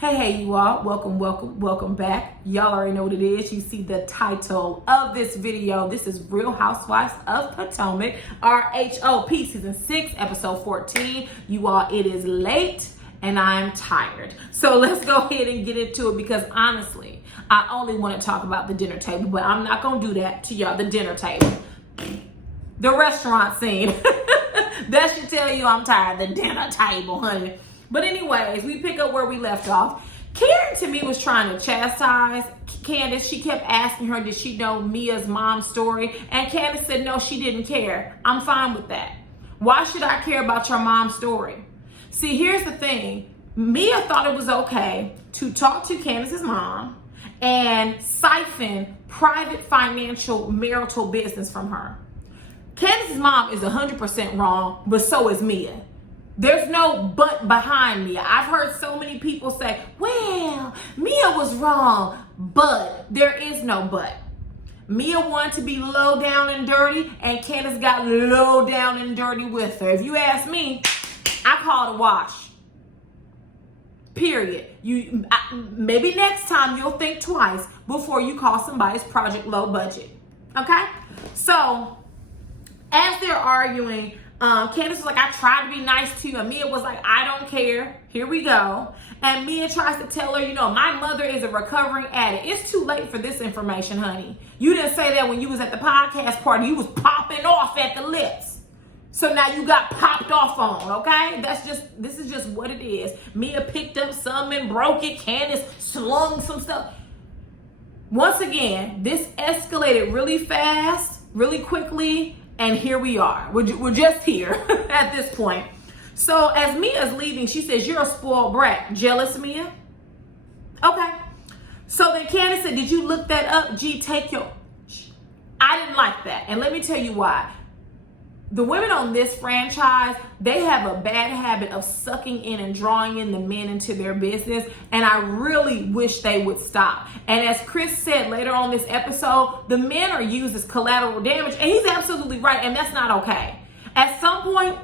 Hey, you all. Welcome back. Y'all already know what it is. You see the title of this video. This is Real Housewives of Potomac, RHOP Season 6, Episode 14. You all, it is late and I'm tired. So let's go ahead and get into it because honestly, I only want to talk about the dinner table, but I'm not going to do that to y'all. The dinner table. The restaurant scene. That should tell you I'm tired. The dinner table, honey. But anyways, we pick up where we left off. Karen, to me, was trying to chastise Candace. She kept asking her, did she know Mia's mom's story? And Candace said, no, she didn't care. I'm fine with that. Why should I care about your mom's story? See, here's the thing. Mia thought it was okay to talk to Candace's mom and siphon private financial marital business from her. Candace's mom is 100% wrong, but so is Mia. There's no but behind Mia. I've heard so many people say, well, Mia was wrong, but there is no but. Mia wanted to be low down and dirty, and Candace got low down and dirty with her. If you ask me, I call it a wash. Period. Maybe next time you'll think twice before you call somebody's project low budget. Okay? So, as they're arguing, Candace was like, I tried to be nice to you. And Mia was like, I don't care. Here we go. And Mia tries to tell her, my mother is a recovering addict. It's too late for this information, honey. You didn't say that when you was at the podcast party. You was popping off at the lips. So now you got popped off on, okay? This is just what it is. Mia picked up some and broke it. Candace slung some stuff. Once again, this escalated really fast, really quickly. And here we are. We're just here at this point. So as Mia's leaving, she says, you're a spoiled brat. Jealous, Mia? Okay. So then Candace said, did you look that up? Gee, take your... I didn't like that. And let me tell you why. The women on this franchise, they have a bad habit of sucking in and drawing in the men into their business. And I really wish they would stop. And as Chris said later on this episode, the men are used as collateral damage. And he's absolutely right. And that's not okay. At some point,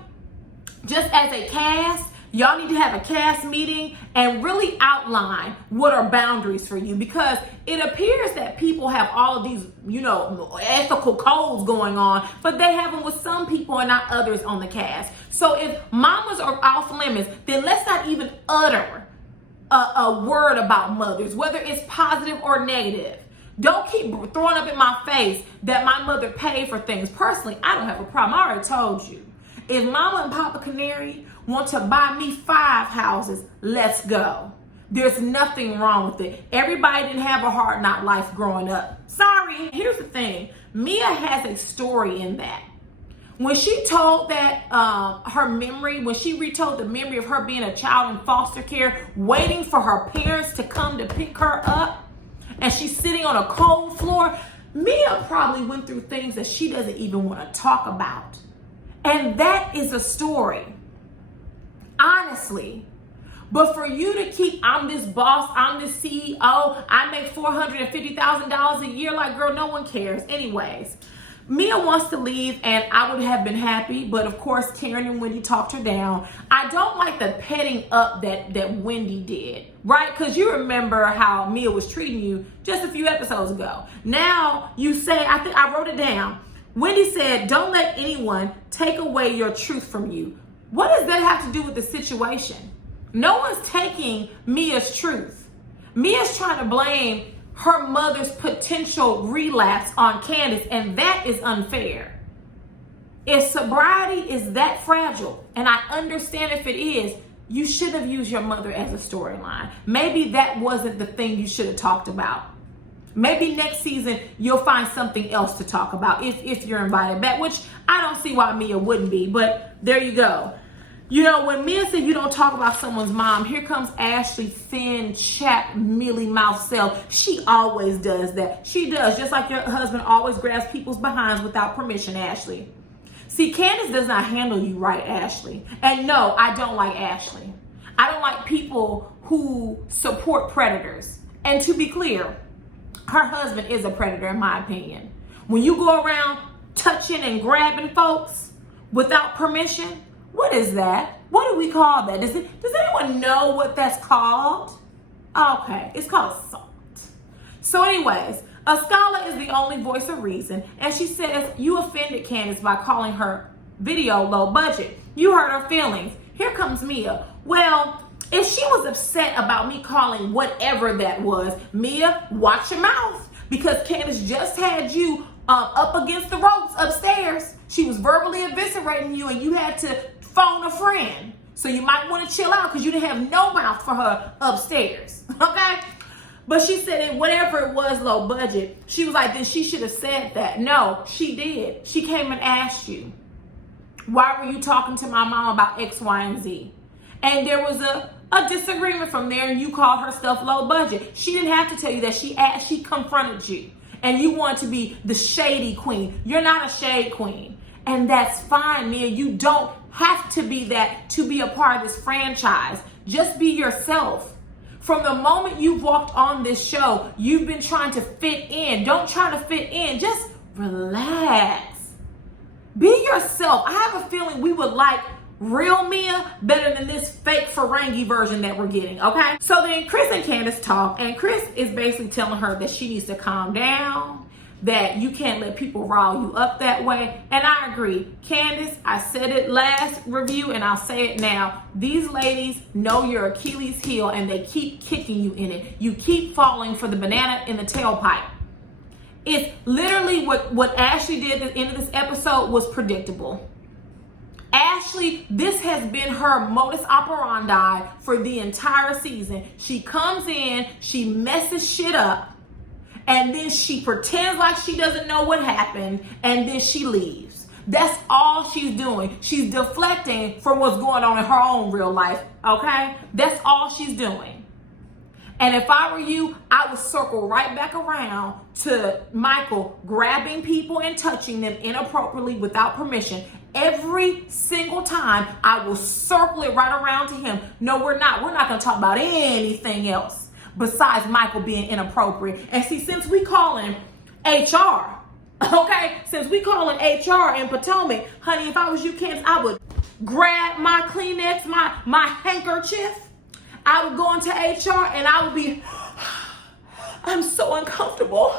just as a cast, y'all need to have a cast meeting and really outline what are boundaries for you, because it appears that people have all of these, ethical codes going on, but they have them with some people and not others on the cast. So if mamas are off limits, then let's not even utter a word about mothers, whether it's positive or negative. Don't keep throwing up in my face that my mother paid for things. Personally, I don't have a problem. I already told you. If Mama and Papa Canary want to buy me 5 houses, let's go. There's nothing wrong with it. Everybody didn't have a hard knock life growing up. Sorry. Here's the thing. Mia has a story in that. When she told that when she retold the memory of her being a child in foster care, waiting for her parents to come to pick her up, and she's sitting on a cold floor, Mia probably went through things that she doesn't even want to talk about. And that is a story. Honestly. But for you to keep, I'm this boss, I'm this CEO, I make $450,000 a year, like, girl, no one cares. Anyways, Mia wants to leave, and I would have been happy, but of course, Karen and Wendy talked her down. I don't like the petting up that Wendy did, right? Because you remember how Mia was treating you just a few episodes ago. Now you say, I think I wrote it down. Wendy said, don't let anyone take away your truth from you. What does that have to do with the situation? No one's taking Mia's truth. Mia's trying to blame her mother's potential relapse on Candace, and that is unfair. If sobriety is that fragile, and I understand if it is, you should have used your mother as a storyline. Maybe that wasn't the thing you should have talked about. Maybe next season you'll find something else to talk about if you're invited back, which I don't see why Mia wouldn't be, but there you go. When Mia said you don't talk about someone's mom, here comes Ashley, thin, chapped, mealy mouth self. She always does that. She does, just like your husband always grabs people's behinds without permission, Ashley. See, Candace does not handle you right, Ashley. And no, I don't like Ashley. I don't like people who support predators. And to be clear, her husband is a predator, in my opinion. When you go around touching and grabbing folks without permission, what is that? What do we call that? Does anyone know what that's called? Okay, it's called assault. So anyways, Ascala is the only voice of reason, and she says, you offended Candace by calling her video low budget. You hurt her feelings. Here comes Mia. Well, if she was upset about me calling whatever that was, Mia, watch your mouth, because Candace just had you up against the ropes upstairs. She was verbally eviscerating you, and you had to phone a friend. So you might want to chill out because you didn't have no mouth for her upstairs, okay? But she said that whatever it was low budget, she was like, then she should have said that. No, she did. She came and asked you, why were you talking to my mom about X, Y, and Z? And there was a disagreement from there, and you called her stuff low budget. She didn't have to tell you that. She confronted you, and you wanted to be the shady queen. You're not a shade queen, and that's fine, Mia. You don't have to be that to be a part of this franchise. Just be yourself. From the moment you've walked on this show, you've been trying to fit in. Don't try to fit in. Just relax. Be yourself. I have a feeling we would like real Mia better than this fake Ferengi version that we're getting, okay? So then Chris and Candace talk, and Chris is basically telling her that she needs to calm down, that you can't let people rile you up that way. And I agree. Candace, I said it last review and I'll say it now. These ladies know your Achilles heel and they keep kicking you in it. You keep falling for the banana in the tailpipe. It's literally what Ashley did at the end of this episode was predictable. Ashley, this has been her modus operandi for the entire season. She comes in, she messes shit up, and then she pretends like she doesn't know what happened, and then she leaves. That's all she's doing. She's deflecting from what's going on in her own real life, okay? That's all she's doing. And if I were you, I would circle right back around to Michael grabbing people and touching them inappropriately without permission. Every single time, I will circle it right around to him. No, we're not. We're not going to talk about anything else besides Michael being inappropriate. And see, since we call him HR, okay? Since we call him HR in Potomac, honey, if I was you, Candace, I would grab my Kleenex, my handkerchief. I would go into HR and I would be, I'm so uncomfortable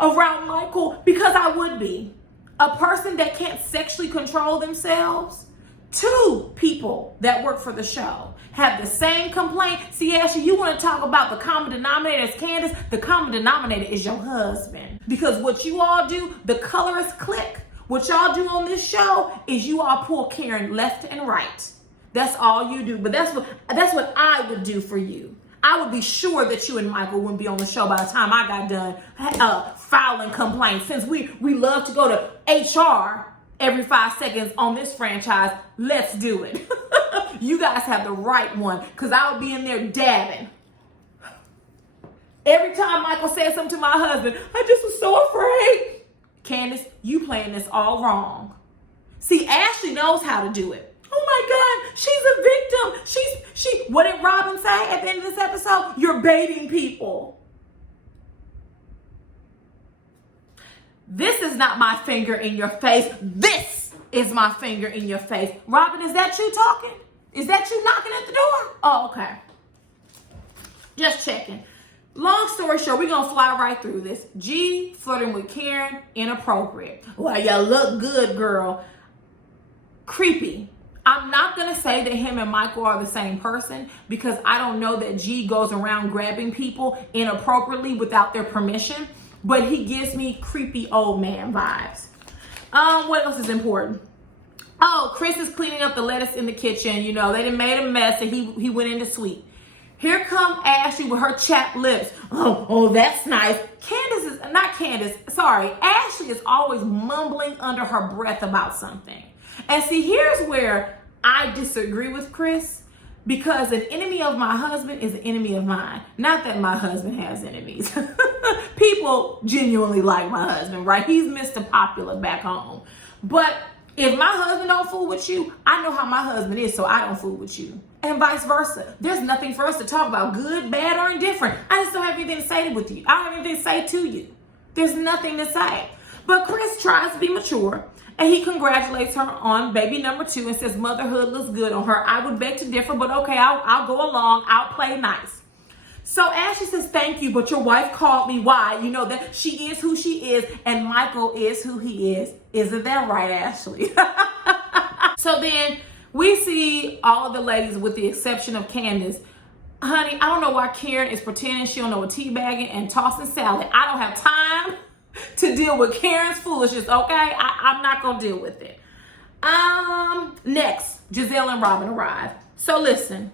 around Michael, because I would be. A person that can't sexually control themselves, 2 people that work for the show have the same complaint. See, Ashley, you want to talk about the common denominator as Candace? The common denominator is your husband. Because what you all do, the colorist clique, what y'all do on this show is you all pull Karen left and right. That's all you do. But that's what I would do for you. I would be sure that you and Michael wouldn't be on the show by the time I got done filing complaints. Since we love to go to HR every 5 seconds on this franchise, let's do it. You guys have the right one, because I would be in there dabbing. Every time Michael said something to my husband, I just was so afraid. Candace, you playing this all wrong. See, Ashley knows how to do it. Oh my God, she's a victim. What did Robin say at the end of this episode? You're baiting people. This is not my finger in your face. This is my finger in your face. Robin, is that you talking? Is that you knocking at the door? Oh, okay. Just checking. Long story short, we're going to fly right through this. G flirting with Karen, inappropriate. Well, you look good, girl. Creepy. I'm not going to say that him and Michael are the same person, because I don't know that G goes around grabbing people inappropriately without their permission, but he gives me creepy old man vibes. What else is important? Oh, Chris is cleaning up the lettuce in the kitchen. You know, they done made a mess and he went in to sweep. Here come Ashley with her chapped lips. Oh, that's nice. Ashley is always mumbling under her breath about something. And see, here's where I disagree with Chris, because an enemy of my husband is an enemy of mine. Not that my husband has enemies. People genuinely like my husband, right? He's Mr. Popular back home. But if my husband don't fool with you, I know how my husband is, so I don't fool with you. And vice versa. There's nothing for us to talk about, good, bad, or indifferent. I just don't have anything to say with you. I don't have anything to say to you. There's nothing to say. But Chris tries to be mature, and he congratulates her on baby number 2 and says motherhood looks good on her. I would beg to differ, but okay, I'll go along. I'll play nice. So Ashley says, thank you, but your wife called me. Why? You know that she is who she is and Michael is who he is. Isn't that right, Ashley? So then we see all of the ladies with the exception of Candace. Honey, I don't know why Karen is pretending she don't know what teabagging and tossing salad. I don't have time to deal with Karen's foolishness, okay? I'm not going to deal with it. Next, Giselle and Robin arrive. So listen.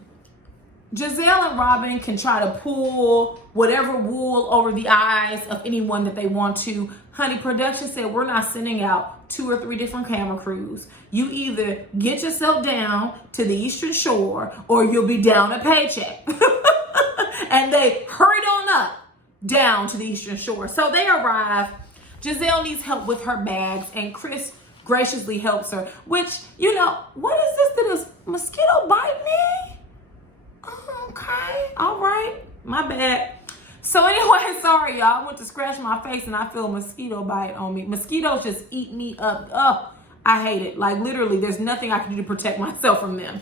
Giselle and Robin can try to pull whatever wool over the eyes of anyone that they want to. Honey, production said we're not sending out 2 or 3 different camera crews. You either get yourself down to the Eastern Shore or you'll be down a paycheck. And they hurried on up down to the Eastern Shore. So they arrive. Giselle needs help with her bags and Chris graciously helps her. Which, you know, what is this? Did this mosquito bite me? Okay, all right, my bad. So anyway, sorry y'all, I went to scratch my face and I feel a mosquito bite on me. Mosquitoes just eat me up. Oh, I hate it. Like literally, there's nothing I can do to protect myself from them.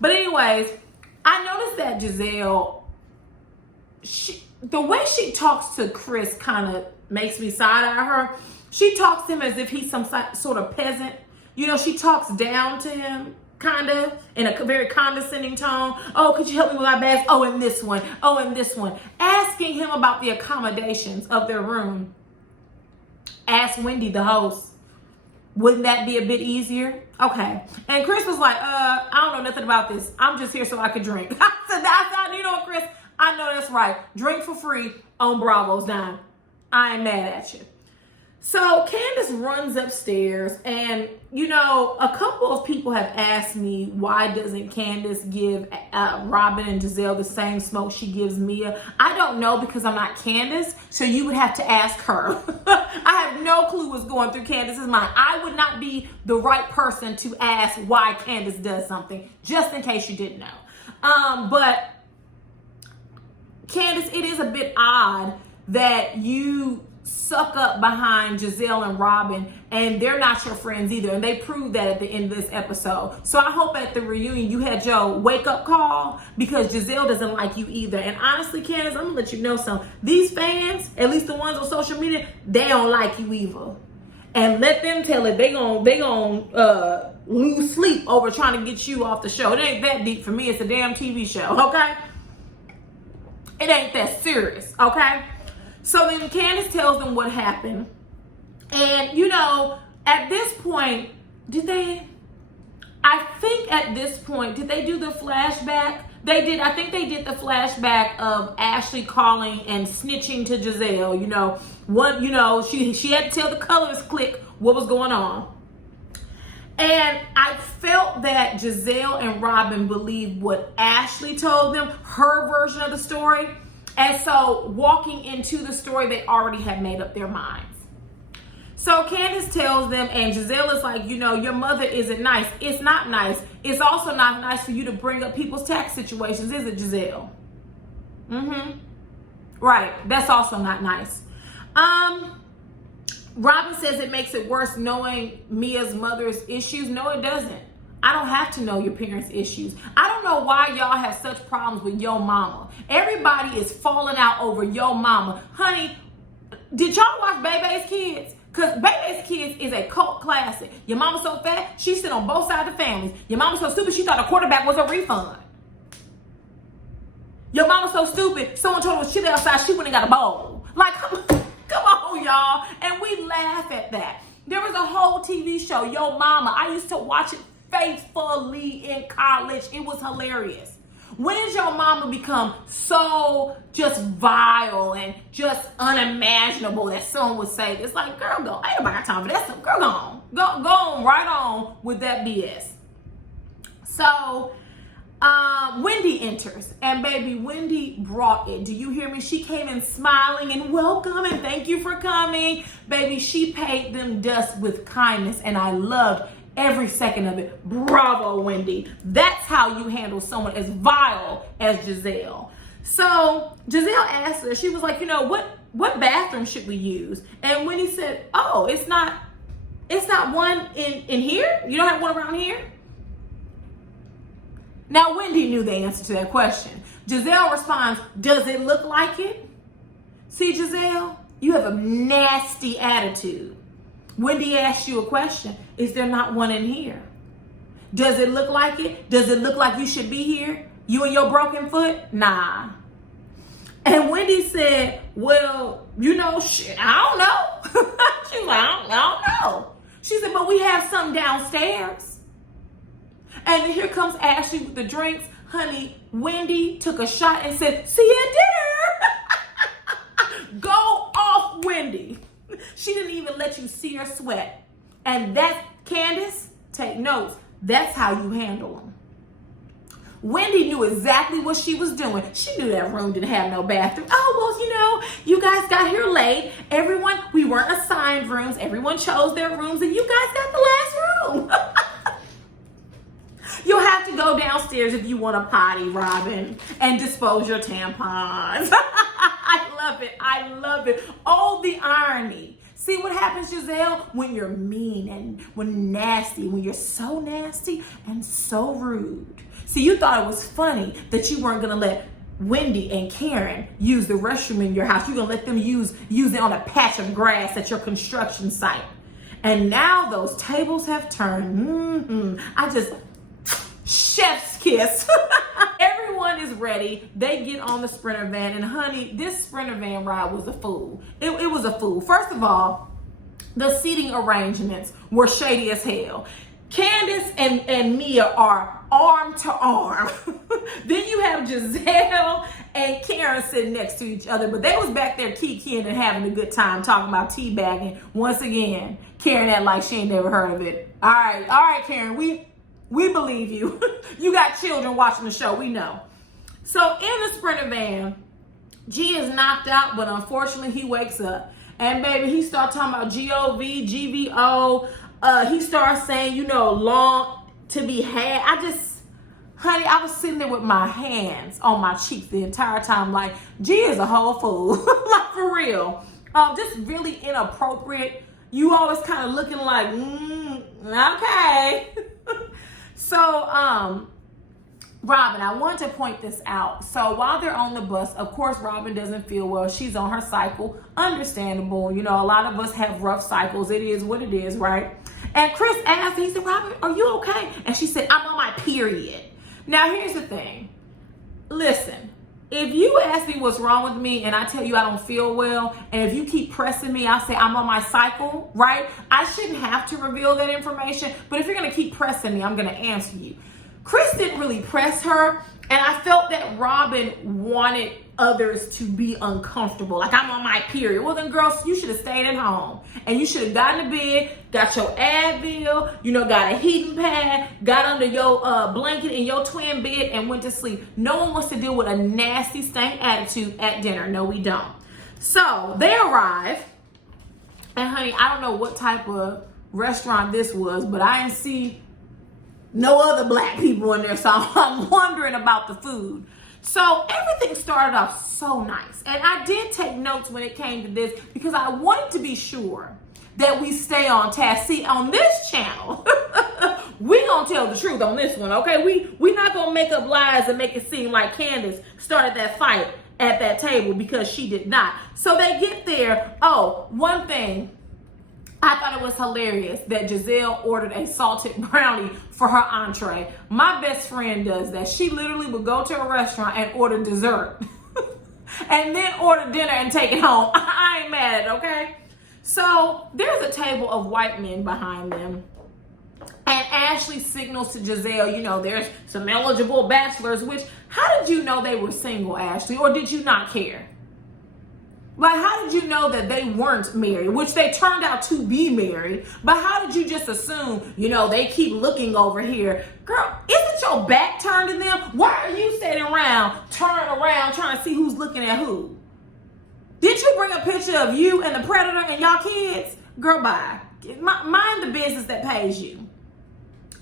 But anyways, I noticed that Giselle, the way she talks to Chris kind of makes me side-eye her. She talks to him as if he's some sort of peasant. You know, she talks down to him. Kind of in a very condescending tone. Oh, could you help me with my bags? Oh, and this one. Oh, and this one. Asking him about the accommodations of their room. Ask Wendy, the host. Wouldn't that be a bit easier? Okay. And Chris was like, I don't know nothing about this. I'm just here so I could drink. I said, you know what, Chris? I know that's right. Drink for free on Bravo's dime. I ain't mad at you. So Candace runs upstairs and, you know, a couple of people have asked me, why doesn't Candace give Robin and Giselle the same smoke she gives Mia? I don't know because I'm not Candace, so you would have to ask her. I have no clue what's going through Candace's mind. I would not be the right person to ask why Candace does something, just in case you didn't know. But Candace, it is a bit odd that you suck up behind Giselle and Robin and they're not your friends either, and they proved that at the end of this episode. So I hope at the reunion you had your wake up call, because Giselle doesn't like you either. And honestly, Candace, I'm gonna let you know something. These fans, at least the ones on social media, they don't like you either, and let them tell it. They gon' lose sleep over trying to get you off the show. It ain't that deep for me. It's a damn TV show, okay? It ain't that serious, okay? So then Candace tells them what happened. And, you know, at this point, did they do the flashback? They did. I think they did the flashback of Ashley calling and snitching to Giselle. You know, she had to tell the colors click what was going on. And I felt that Giselle and Robin believed what Ashley told them, her version of the story. And so walking into the story, they already had made up their minds. So Candace tells them, and Giselle is like, you know, your mother isn't nice. It's not nice. It's also not nice for you to bring up people's tax situations, is it, Giselle? Right. That's also not nice. Robin says it makes it worse knowing Mia's mother's issues. No, it doesn't. I don't have to know your parents' issues. I don't know why y'all have such problems with your mama. Everybody is falling out over your mama. Honey, did y'all watch Bebe's Kids? Because Bebe's Kids is a cult classic. Your mama's so fat, she sit on both sides of the families. Your mama's so stupid, she thought a quarterback was a refund. Your mama's so stupid, someone told her to shit outside, she went and got a bowl. Like, come on, y'all. And we laugh at that. There was a whole TV show, Yo Mama. I used to watch it faithfully in college. It was hilarious. When did your mama become so just vile and just unimaginable that someone would say, it's like, girl, go. I ain't got time for that stuff. Girl, go on. Go on right on with that BS. So, Wendy enters, and baby, Wendy brought it. Do you hear me? She came in smiling and welcome and thank you for coming. Baby, she paid them dust with kindness, and I loved every second of it. Bravo, Wendy. That's how you handle someone as vile as Giselle. So Giselle asked her, she was like, you know, what bathroom should we use? And Wendy said, oh, it's not one in here? You don't have one around here? Now, Wendy knew the answer to that question. Giselle responds, does it look like it? See, Giselle, you have a nasty attitude. Wendy asked you a question. Is there not one in here? Does it look like it? Does it look like you should be here? You and your broken foot? Nah. And Wendy said, well, shit, I don't know. She's like, I don't know. She said, but we have some downstairs. And then here comes Ashley with the drinks. Honey, Wendy took a shot and said, see you at dinner. Go off, Wendy. She didn't even let you see her sweat. And that's, Candace, take notes. That's how you handle them. Wendy knew exactly what she was doing. She knew that room didn't have no bathroom. Oh, well, you guys got here late. We weren't assigned rooms. Everyone chose their rooms and you guys got the last room. You'll have to go downstairs if you want to potty, Robin, and dispose your tampons. I love it. Oh, the irony. See what happens, Giselle, when you're mean and when you're so nasty and so rude. See, you thought it was funny that you weren't going to let Wendy and Karen use the restroom in your house. You're going to let them use it on a patch of grass at your construction site. And now those tables have turned. Chef's kiss. Everyone is ready. They get on the Sprinter van. And honey, this Sprinter van ride was a fool. It was a fool. First of all, the seating arrangements were shady as hell. Candace and Mia are arm to arm. Then you have Giselle and Karen sitting next to each other. But they was back there kikiing and having a good time talking about teabagging. Once again, Karen act like she ain't never heard of it. All right, Karen, we believe you. You got children watching the show, we know. So in the Sprinter van, G is knocked out, but unfortunately he wakes up. And baby, he starts talking about G-O-V, G-V-O. He starts saying, long to be had. Honey, I was sitting there with my hands on my cheeks the entire time, like, G is a whole fool. Like, for real. Just really inappropriate. You always kind of looking like, okay. So, Robin, I want to point this out. So while they're on the bus, of course, Robin doesn't feel well. She's on her cycle. Understandable. A lot of us have rough cycles. It is what it is, right? And Chris asked, he said, Robin, are you okay? And she said, I'm on my period. Now, here's the thing. Listen, if you ask me what's wrong with me and I tell you I don't feel well, and if you keep pressing me, I'll say I'm on my cycle, right? I shouldn't have to reveal that information, but if you're going to keep pressing me, I'm going to answer you. Chris didn't really press her, and I felt that Robin wanted others to be uncomfortable. Like, I'm on my period. Well, then, girls, you should have stayed at home, and you should have gotten to bed, got your Advil, got a heating pad, got under your blanket in your twin bed, and went to sleep. No one wants to deal with a nasty, stank attitude at dinner. No, we don't. So they arrive, and honey, I don't know what type of restaurant this was, but I didn't see no other black people in there, so I'm wondering about the food. So everything started off so nice. And I did take notes when it came to this because I wanted to be sure that we stay on task. See, on this channel, we gonna tell the truth on this one, okay? We not gonna make up lies and make it seem like Candace started that fight at that table because she did not. So they get there. Oh, one thing. I thought it was hilarious that Giselle ordered a salted brownie for her entree. My best friend does that. She literally would go to a restaurant and order dessert and then order dinner and take it home. I ain't mad at it, okay? So there's a table of white men behind them. And Ashley signals to Giselle, there's some eligible bachelors, which, how did you know they were single, Ashley? Or did you not care? Like, how did you know that they weren't married, which they turned out to be married? But how did you just assume, they keep looking over here? Girl, isn't your back turned to them? Why are you sitting around, turning around, trying to see who's looking at who? Did you bring a picture of you and the predator and y'all kids? Girl, bye. Mind the business that pays you.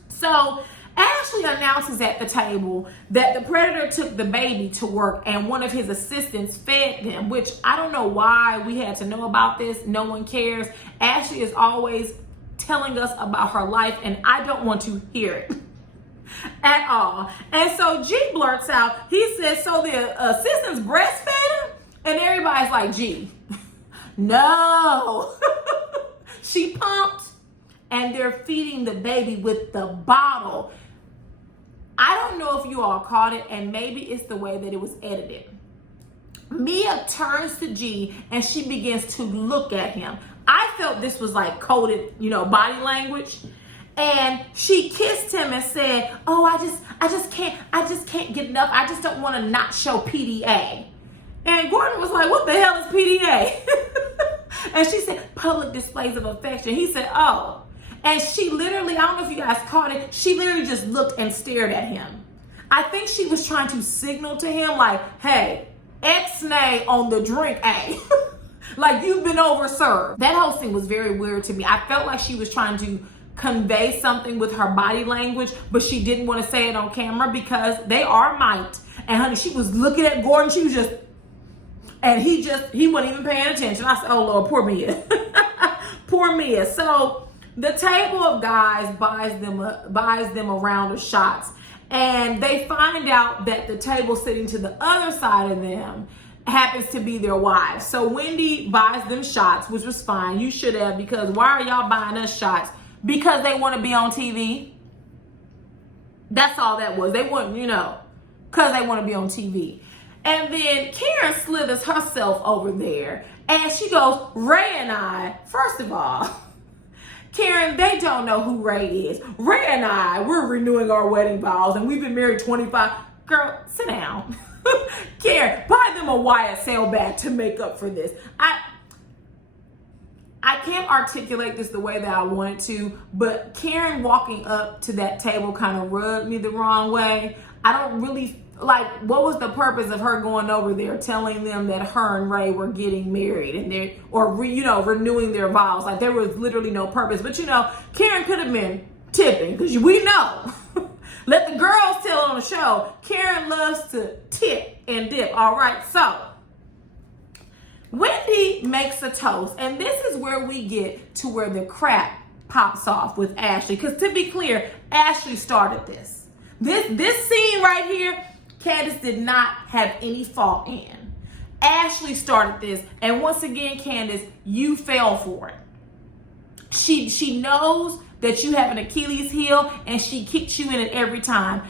So Ashley announces at the table that the predator took the baby to work and one of his assistants fed them, which I don't know why we had to know about this. No one cares. Ashley is always telling us about her life and I don't want to hear it. at all. And so G blurts out, he says, so the assistant's breastfed him? And everybody's like, G, no. She pumped, and they're feeding the baby with the bottle. I don't know if you all caught it, and maybe it's the way that it was edited. Mia turns to G, and she begins to look at him. I felt this was like coded, body language. And she kissed him and said, oh, I just can't get enough. I just don't want to not show PDA. And Gordon was like, what the hell is PDA? And she said, public displays of affection. He said, oh. And she literally, I don't know if you guys caught it, she literally just looked and stared at him. I think she was trying to signal to him like, hey, X-nay on the drink, A. Like you've been overserved. That whole thing was very weird to me. I felt like she was trying to convey something with her body language, but she didn't want to say it on camera because they are mic'd. And honey, she was looking at Gordon, she was just, and he wasn't even paying attention. I said, oh Lord, poor Mia. Poor Mia. So the table of guys buys them a round of shots, and they find out that the table sitting to the other side of them happens to be their wives. So Wendy buys them shots, which was fine. You should have, because why are y'all buying us shots? Because they want to be on TV. That's all that was. They wouldn't, because they want to be on TV. And then Karen slithers herself over there, and she goes, Ray and I, first of all, Karen, they don't know who Ray is. Ray and I, we're renewing our wedding vows, and we've been married 25. Girl, sit down. Karen, buy them a YSL bag to make up for this. I can't articulate this the way that I wanted to, but Karen walking up to that table kind of rubbed me the wrong way. I don't really, what was the purpose of her going over there telling them that her and Ray were getting married and renewing their vows? Like there was literally no purpose. But Karen could have been tipping, because we know. Let the girls tell on the show, Karen loves to tip and dip. All right, so Wendy makes a toast, and this is where we get to where the crap pops off with Ashley. Because to be clear, Ashley started this. This scene right here, Candace did not have any fault in. Ashley started this, and once again, Candace, you fell for it. She knows that you have an Achilles heel, and she kicks you in it every time.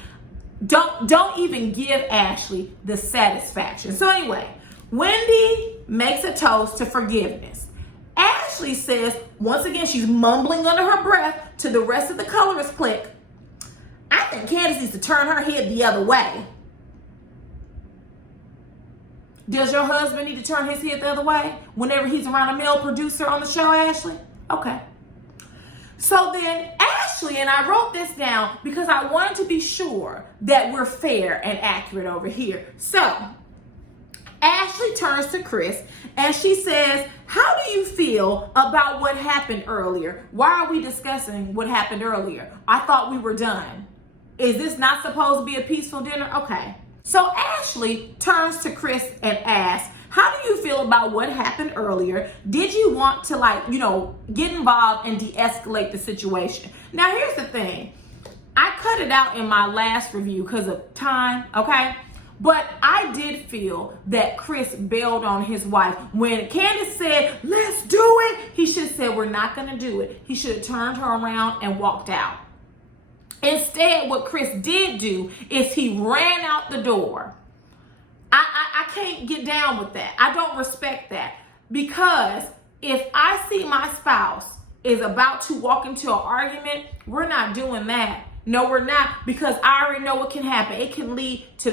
Don't even give Ashley the satisfaction. So anyway, Wendy makes a toast to forgiveness. Ashley says, once again, she's mumbling under her breath to the rest of the colorist clique, I think Candace needs to turn her head the other way. Does your husband need to turn his head the other way whenever he's around a male producer on the show, Ashley? Okay. So then Ashley, and I wrote this down because I wanted to be sure that we're fair and accurate over here. So Ashley turns to Chris and she says, how do you feel about what happened earlier? Why are we discussing what happened earlier? I thought we were done. Is this not supposed to be a peaceful dinner? Okay. So Ashley turns to Chris and asks, how do you feel about what happened earlier? Did you want to get involved and de-escalate the situation? Now, here's the thing. I cut it out in my last review because of time, okay? But I did feel that Chris bailed on his wife. When Candace said, let's do it, he should have said, we're not going to do it. He should have turned her around and walked out. Instead, what Chris did do is he ran out the door. I can't get down with that. I don't respect that. Because if I see my spouse is about to walk into an argument, we're not doing that. No, we're not, because I already know what can happen. It can lead to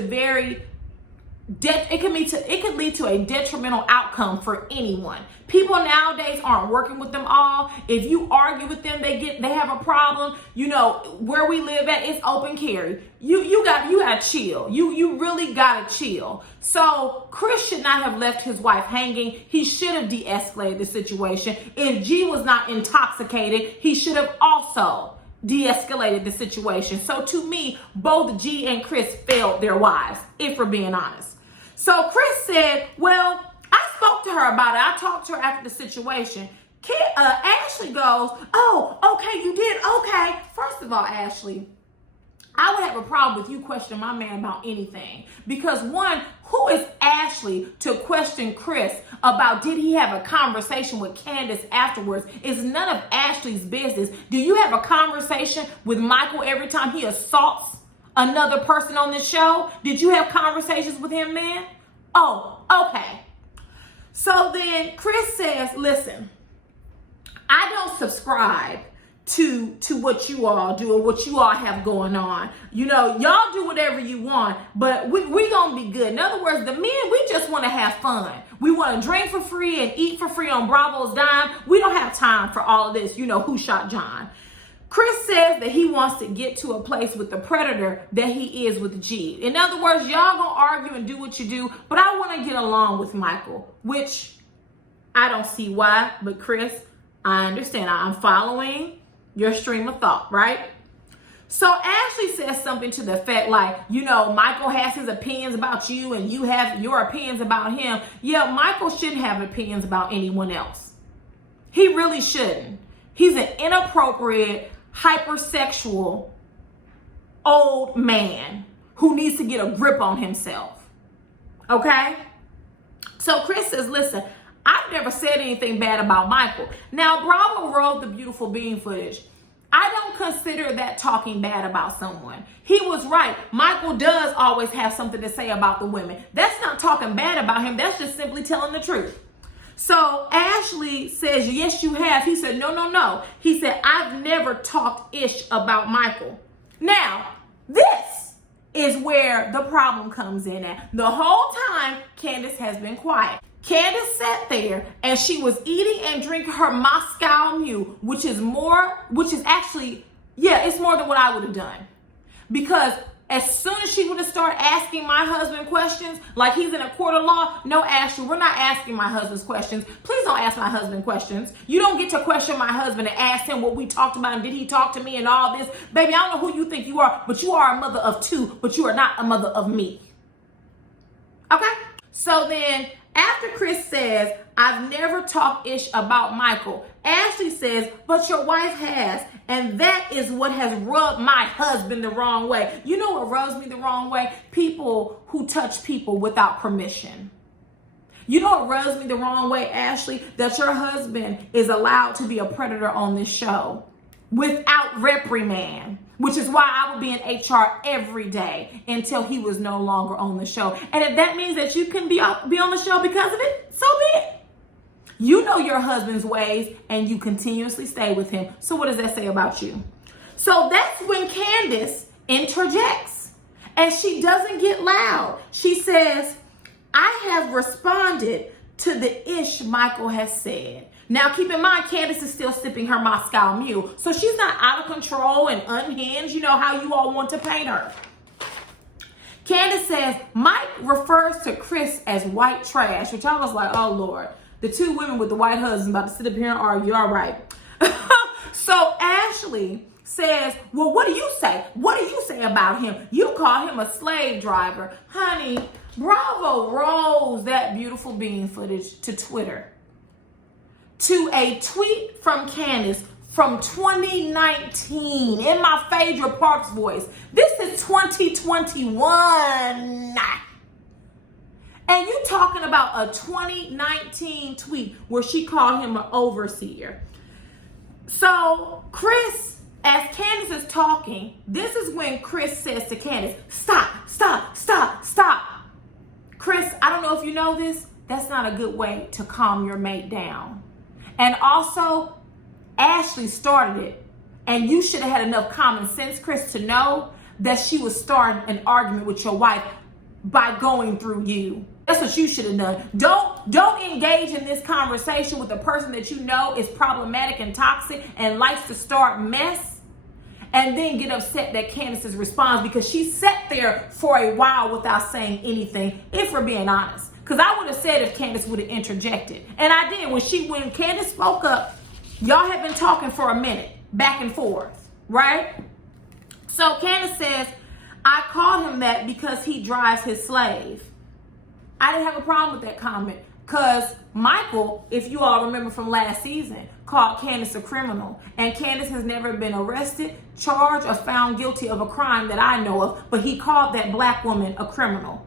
it could lead to a detrimental outcome for anyone. People nowadays aren't working with them all. If you argue with them, they have a problem. Where we live at, it's open carry. You gotta chill. You really gotta chill. So Chris should not have left his wife hanging. He should have de-escalated the situation. If G was not intoxicated, he should have also de-escalated the situation. So to me, both G and Chris failed their wives, if we're being honest. So Chris said, well, I spoke to her about it. I talked to her after the situation. Ashley goes, oh, okay, you did? Okay. First of all, Ashley, I would have a problem with you questioning my man about anything. Because one, who is Ashley to question Chris about did he have a conversation with Candace afterwards? It's none of Ashley's business. Do you have a conversation with Michael every time he assaults another person on this show? Did you have conversations with him, man? Oh, okay. So then Chris says, listen, I don't subscribe to what you all do or what you all have going on. You know, y'all do whatever you want, but we gonna be good. In other words, the men, we just want to have fun. We want to drink for free and eat for free on Bravo's dime. We don't have time for all of this, you know, who shot John. Chris says that he wants to get to a place with the predator that he is with G. In other words, y'all gonna argue and do what you do, but I want to get along with Michael, which I don't see why, but Chris, I understand. I'm following your stream of thought, right? So Ashley says something to the effect like, you know, Michael has his opinions about you and you have your opinions about him. Yeah, Michael shouldn't have opinions about anyone else. He really shouldn't. He's an inappropriate, hypersexual old man who needs to get a grip on himself. Okay? So Chris says, listen, I've never said anything bad about Michael. Now, Bravo rolled the beautiful bean footage. I don't consider that talking bad about someone. He was right. Michael does always have something to say about the women. That's not talking bad about him. That's just simply telling the truth. So Ashley says, yes, you have. He said, no. He said, I've never talked ish about Michael. Now, this is where the problem comes in at. The whole time, Candace has been quiet. Candace sat there and she was eating and drinking her Moscow Mule, which is actually, yeah, it's more than what I would have done. Because as soon as she would have started asking my husband questions, like he's in a court of law, no, Ashley, we're not asking my husband's questions. Please don't ask my husband questions. You don't get to question my husband and ask him what we talked about and did he talk to me and all this. Baby, I don't know who you think you are, but you are a mother of two, but you are not a mother of me. Okay? So then, after Chris says, I've never talked ish about Michael, Ashley says, but your wife has. And that is what has rubbed my husband the wrong way. You know what rubs me the wrong way? People who touch people without permission. You know what rubs me the wrong way, Ashley? That your husband is allowed to be a predator on this show without reprimand. Which is why I would be in HR every day until he was no longer on the show. And if that means that you can be on the show because of it, so be it. You know your husband's ways and you continuously stay with him. So what does that say about you? So that's when Candace interjects and she doesn't get loud. She says, I have responded to the ish Michael has said. Now, keep in mind, Candace is still sipping her Moscow Mule. So she's not out of control and unhinged, you know how you all want to paint her. Candace says, Mike refers to Chris as white trash, which I was like, oh, Lord. The two women with the white husbands about to sit up here and argue. All right. So Ashley says, well, what do you say? What do you say about him? You call him a slave driver. Honey, Bravo rolls that beautiful bean footage to Twitter. To a tweet from Candace from 2019 in my Phaedra Parks voice. This is 2021. And you talking about a 2019 tweet where she called him an overseer. So Chris, as Candace is talking, this is when Chris says to Candace, stop. Chris, I don't know if you know this, that's not a good way to calm your mate down. And also, Ashley started it. And you should have had enough common sense, Chris, to know that she was starting an argument with your wife by going through you. That's what you should have done. Don't engage in this conversation with a person that you know is problematic and toxic and likes to start mess. And then get upset that Candace's response because she sat there for a while without saying anything, if we're being honest. Because I would have said if Candace would have interjected. And I did. When Candace spoke up, y'all have been talking for a minute, back and forth, right? So Candace says, I called him that because he drives his slave. I didn't have a problem with that comment. Because Michael, if you all remember from last season, called Candace a criminal. And Candace has never been arrested, charged, or found guilty of a crime that I know of. But he called that black woman a criminal.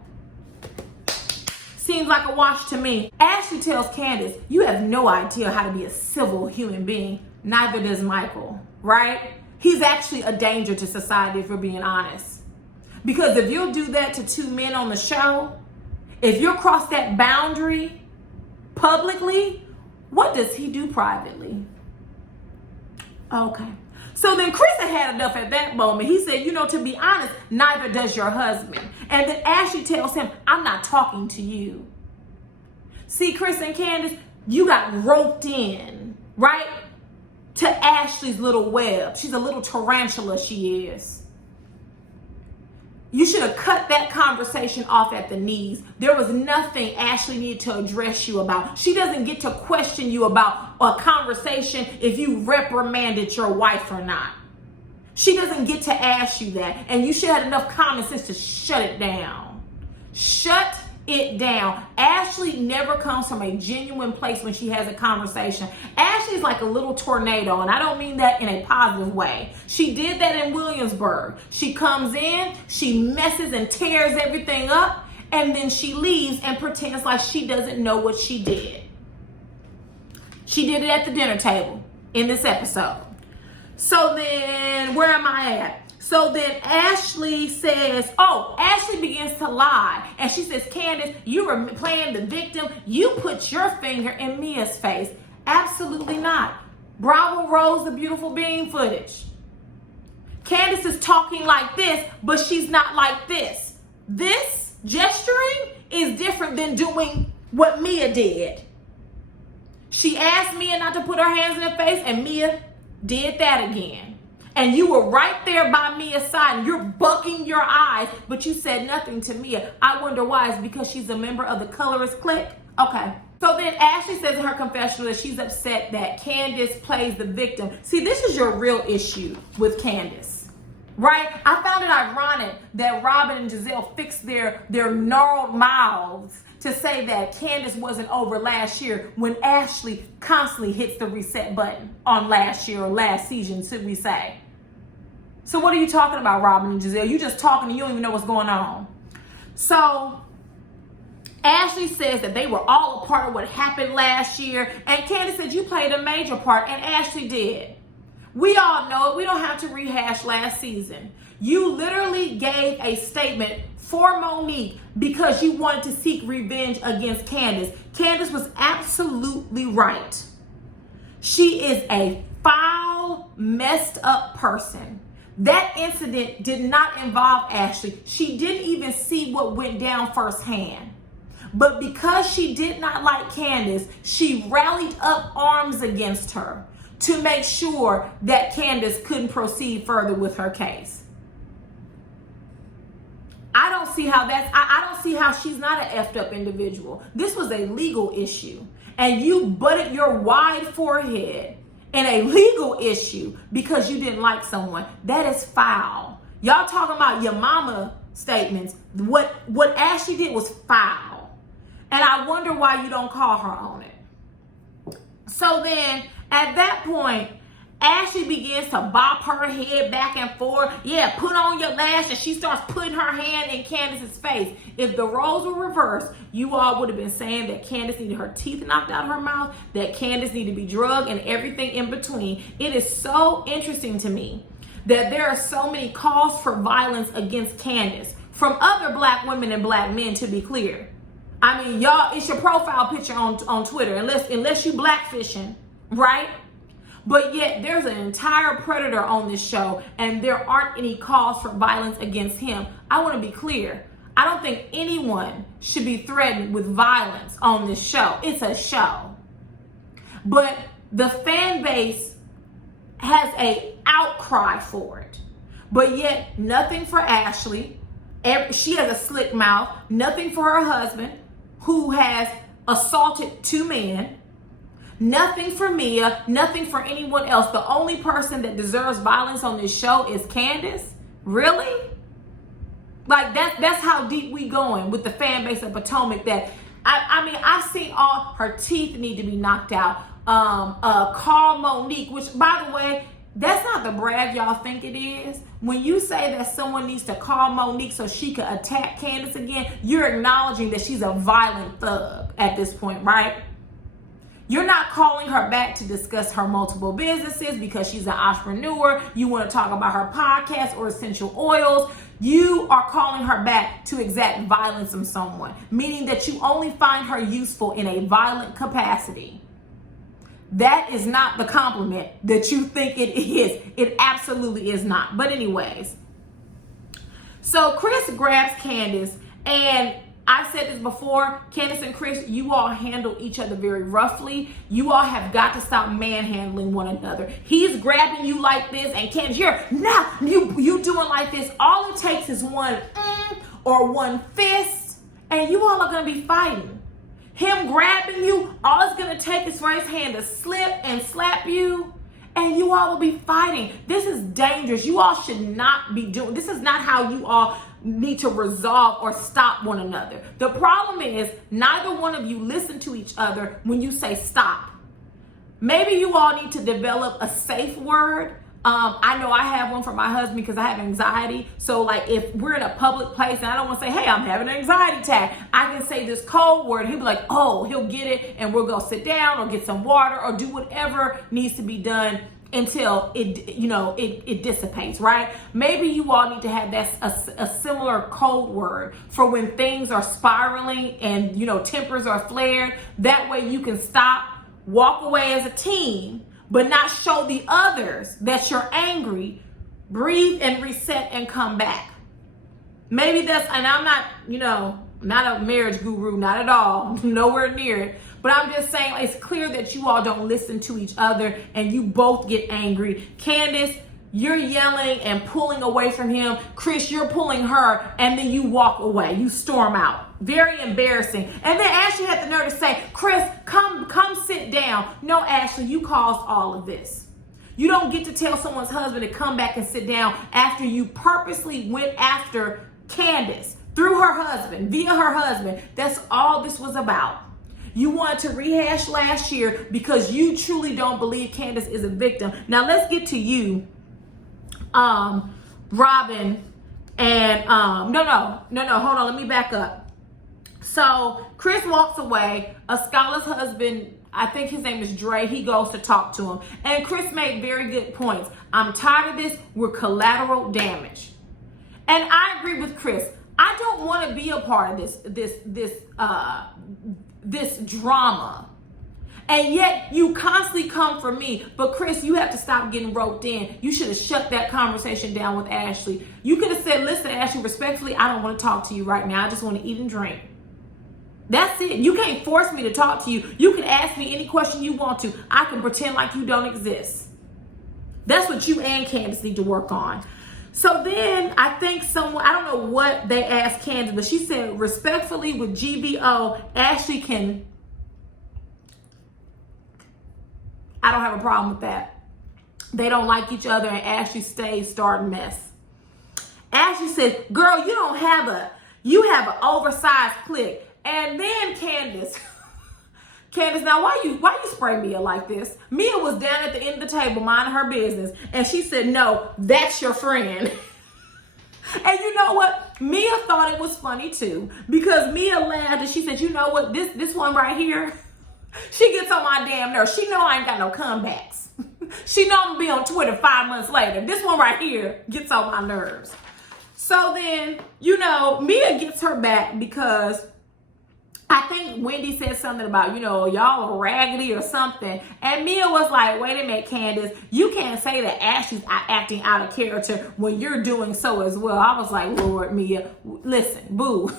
Seems like a wash to me. Ashley tells Candace, you have no idea how to be a civil human being. Neither does Michael, right? He's actually a danger to society if we're being honest. Because if you'll do that to two men on the show, if you'll cross that boundary publicly, what does he do privately? Okay. So then Chris had enough at that moment. He said, to be honest, neither does your husband. And then Ashley tells him, I'm not talking to you. See, Chris and Candace, you got roped in, right? To Ashley's little web. She's a little tarantula, she is. You should have cut that conversation off at the knees. There was nothing Ashley needed to address you about. She doesn't get to question you about a conversation if you reprimanded your wife or not. She doesn't get to ask you that. And you should have enough common sense to shut it down. Shut it down. Ashley never comes from a genuine place when she has a conversation. Ashley's like a little tornado, and I don't mean that in a positive way. She did that in Williamsburg. She comes in, she messes and tears everything up, and then she leaves and pretends like she doesn't know what she did. She did it at the dinner table in this episode. So then, where am I at? So then Ashley says, Ashley begins to lie. And she says, Candace, you were playing the victim. You put your finger in Mia's face. Absolutely not. Bravo rolls the beautiful bean footage. Candace is talking like this, but she's not like this. This gesturing is different than doing what Mia did. She asked Mia not to put her hands in her face, and Mia did that again. And you were right there by Mia's side, and you're bucking your eyes, but you said nothing to Mia. I wonder why. It's because she's a member of the colorist clique? Okay. So then Ashley says in her confessional that she's upset that Candace plays the victim. See, this is your real issue with Candace, right? I found it ironic that Robin and Giselle fixed their gnarled mouths to say that Candace wasn't over last year when Ashley constantly hits the reset button on last year or last season, should we say. So what are you talking about, Robin and Giselle? You just talking and you don't even know what's going on. So Ashley says that they were all a part of what happened last year. And Candace said you played a major part, and Ashley did. We all know it. We don't have to rehash last season. You literally gave a statement for Monique because you wanted to seek revenge against Candace. Candace was absolutely right. She is a foul, messed up person. That incident did not involve Ashley. She didn't even see what went down firsthand. But because she did not like Candace, she rallied up arms against her to make sure that Candace couldn't proceed further with her case. I don't see how I don't see how she's not an effed up individual. This was a legal issue, and you butted your wide forehead in a legal issue because you didn't like someone. That is foul. Y'all talking about your mama statements. What Ashley did was foul. And I wonder why you don't call her on it. So then at that point, Ashley begins to bop her head back and forth. Yeah, put on your lash. And she starts putting her hand in Candace's face. If the roles were reversed, you all would have been saying that Candace needed her teeth knocked out of her mouth, that Candace needed to be drugged, and everything in between. It is so interesting to me that there are so many calls for violence against Candace from other black women and black men, to be clear. I mean, y'all, it's your profile picture on Twitter, unless you blackfishing, right? But yet there's an entire predator on this show, and there aren't any calls for violence against him. I want to be clear. I don't think anyone should be threatened with violence on this show. It's a show. But the fan base has a outcry for it. But yet nothing for Ashley. She has a slick mouth. Nothing for her husband, who has assaulted two men. Nothing for Mia, nothing for anyone else. The only person that deserves violence on this show is Candace? Really? Like that's how deep we going with the fan base of Potomac. That I mean, I've seen all her teeth need to be knocked out. Call Monique, which, by the way, that's not the brag y'all think it is. When you say that someone needs to call Monique so she could attack Candace again, you're acknowledging that she's a violent thug at this point, right? You're not calling her back to discuss her multiple businesses because she's an entrepreneur. You want to talk about her podcast or essential oils. You are calling her back to exact violence on someone, meaning that you only find her useful in a violent capacity. That is not the compliment that you think it is. It absolutely is not. But anyways, so Chris grabs Candace, and I've said this before, Candace and Chris, you all handle each other very roughly. You all have got to stop manhandling one another. He's grabbing you like this, and Candace, you doing like this. All it takes is one or one fist, and you all are going to be fighting. Him grabbing you, all it's going to take is for his hand to slip and slap you, and you all will be fighting. This is dangerous. You all should not be doing, this is not how you all need to resolve or stop one another. The problem is neither one of you listen to each other when you say stop. Maybe you all need to develop a safe word. I know I have one for my husband because I have anxiety. So like if we're in a public place and I don't want to say, hey, I'm having an anxiety attack, I can say this code word. He'll be like, oh, he'll get it, and we'll go sit down or get some water or do whatever needs to be done until it dissipates, right? Maybe you all need to have a similar code word for when things are spiraling and tempers are flared. That way you can stop, walk away as a team, but not show the others that you're angry. Breathe and reset and come back. Maybe that's, and I'm not, not a marriage guru, not at all, nowhere near it. But I'm just saying it's clear that you all don't listen to each other and you both get angry. Candace, you're yelling and pulling away from him. Chris, you're pulling her, and then you walk away. You storm out. Very embarrassing. And then Ashley had the nerve to say, Chris, come sit down. No, Ashley, you caused all of this. You don't get to tell someone's husband to come back and sit down after you purposely went after Candace through her husband, via her husband. That's all this was about. You wanted to rehash last year because you truly don't believe Candace is a victim. Now let's get to you, Robin, and no, hold on, let me back up. So Chris walks away. Ascala's husband, I think his name is Dre, he goes to talk to him. And Chris made very good points. I'm tired of this. We're collateral damage. And I agree with Chris. I don't want to be a part of this drama. And yet you constantly come for me. But Chris, you have to stop getting roped in. You should have shut that conversation down with Ashley. You could have said, listen, Ashley, respectfully, I don't want to talk to you right now. I just want to eat and drink. That's it. You can't force me to talk to you. You can ask me any question you want to. I can pretend like you don't exist. That's what you and Candace need to work on. So then I think I don't know what they asked Candace, but she said, respectfully with GBO, Ashley can, I don't have a problem with that. They don't like each other and Ashley stays starting mess. Ashley said, girl, you have an oversized clique. And then Candace, now why you spray Mia like this? Mia was down at the end of the table minding her business, and she said, no, that's your friend. And you know what? Mia thought it was funny too, because Mia laughed and she said, you know what, this one right here, she gets on my damn nerves. She know I ain't got no comebacks. She know I'm gonna be on Twitter 5 months later. This one right here gets on my nerves. So then, Mia gets her back because I think Wendy said something about, y'all are raggedy or something. And Mia was like, wait a minute, Candace, you can't say that Ashley's acting out of character when you're doing so as well. I was like, Lord, Mia, listen, boo.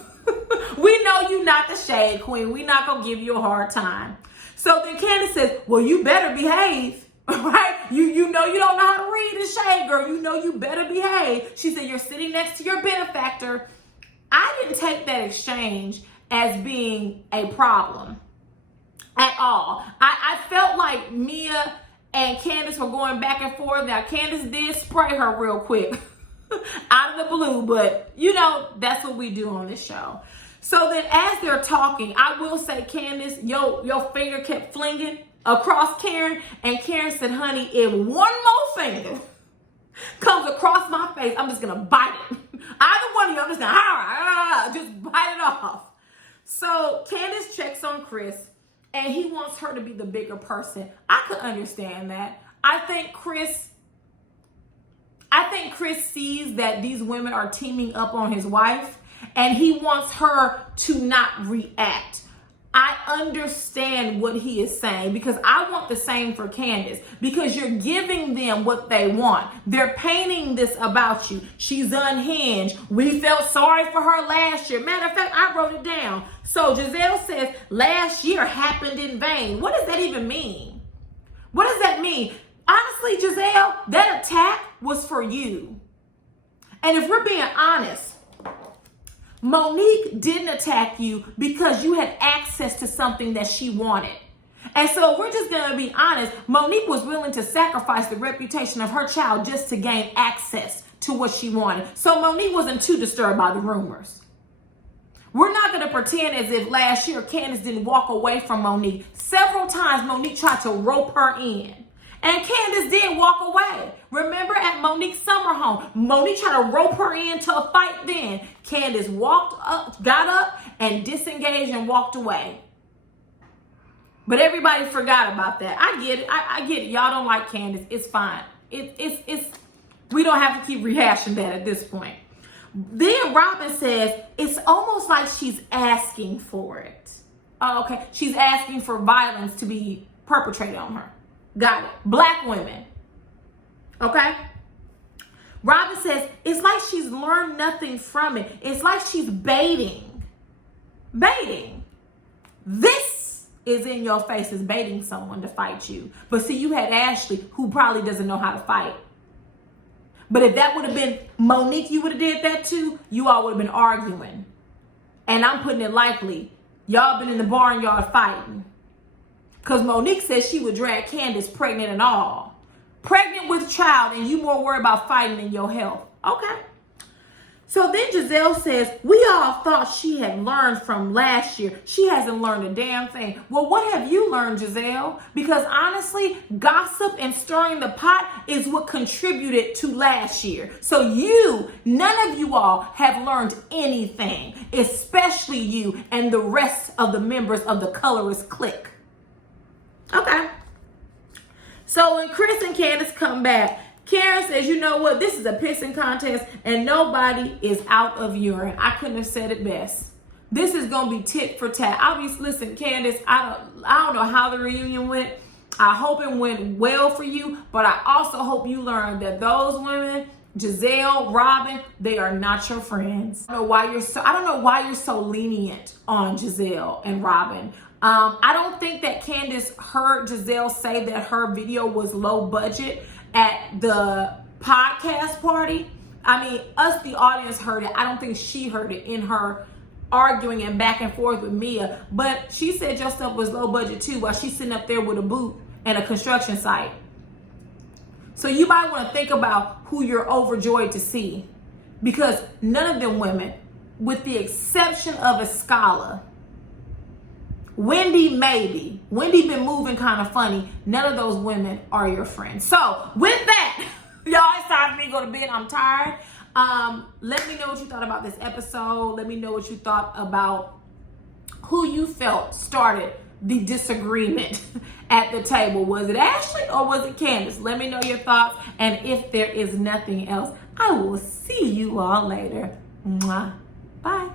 We know you're not the shade queen. We're not going to give you a hard time. So then Candace says, well, you better behave. Right? You know you don't know how to read the shade, girl. You know you better behave. She said, you're sitting next to your benefactor. I didn't take that exchange as being a problem at all. I felt like Mia and Candace were going back and forth. Now, Candace did spray her real quick out of the blue, but that's what we do on this show. So then as they're talking, I will say, Candace, your finger kept flinging across Karen. And Karen said, honey, if one more finger comes across my face, I'm just going to bite it. Either one of you, I'm just going to just bite it off. So Candace checks on Chris, and he wants her to be the bigger person. I could understand that. I think Chris sees that these women are teaming up on his wife, and he wants her to not react. I understand what he is saying, because I want the same for Candace, because you're giving them what they want. They're painting this about you. She's unhinged. We felt sorry for her last year. Matter of fact, I wrote it down. So Giselle says last year happened in vain. What does that even mean? What does that mean? Honestly, Giselle, that attack was for you. And if we're being honest, Monique didn't attack you because you had access to something that she wanted. And so we're just going to be honest. Monique was willing to sacrifice the reputation of her child just to gain access to what she wanted. So Monique wasn't too disturbed by the rumors. We're not going to pretend as if last year Candace didn't walk away from Monique. Several times Monique tried to rope her in. And Candace did walk away. Remember at Monique's summer home, Monique tried to rope her into a fight then. Candace got up and disengaged and walked away. But everybody forgot about that. I get it. I get it. Y'all don't like Candace. It's fine. We don't have to keep rehashing that at this point. Then Robin says, it's almost like she's asking for it. Oh, okay. She's asking for violence to be perpetrated on her. Got it. Black women. Okay? Robin says, it's like she's learned nothing from it. It's like she's baiting. Baiting. This is in your face, is baiting someone to fight you. But see, you had Ashley, who probably doesn't know how to fight. But if that would have been Monique, you would have did that too. You all would have been arguing. And I'm putting it lightly. Y'all been in the barnyard fighting. Because Monique says she would drag Candace pregnant and all. Pregnant with child, and you more worried about fighting in your health. Okay. So then Giselle says, we all thought she had learned from last year. She hasn't learned a damn thing. Well, what have you learned, Giselle? Because honestly, gossip and stirring the pot is what contributed to last year. So none of you all have learned anything, especially you and the rest of the members of the colorist clique. Okay. So when Chris and Candace come back, Karen says, you know what? This is a pissing contest and nobody is out of urine. I couldn't have said it best. This is going to be tit for tat. Obviously, listen, Candace, I don't know how the reunion went. I hope it went well for you, but I also hope you learned that those women, Giselle, Robin, they are not your friends. I don't know why you're so lenient on Giselle and Robin. I don't think that Candace heard Giselle say that her video was low budget at the podcast party. I mean, us, the audience, heard it. I don't think she heard it in her arguing and back and forth with Mia. But she said your stuff was low budget too, while she's sitting up there with a boot and a construction site. So you might want to think about who you're overjoyed to see. Because none of them women, with the exception of Escala, Wendy maybe. Wendy been moving kind of funny. None of those women are your friends. So with that, y'all, it's time for me to go to bed. I'm tired. Let me know what you thought about this episode. Let me know what you thought about who you felt started the disagreement at the table. Was it Ashley or was it Candace? Let me know your thoughts. And if there is nothing else, I will see you all later. Mwah. Bye.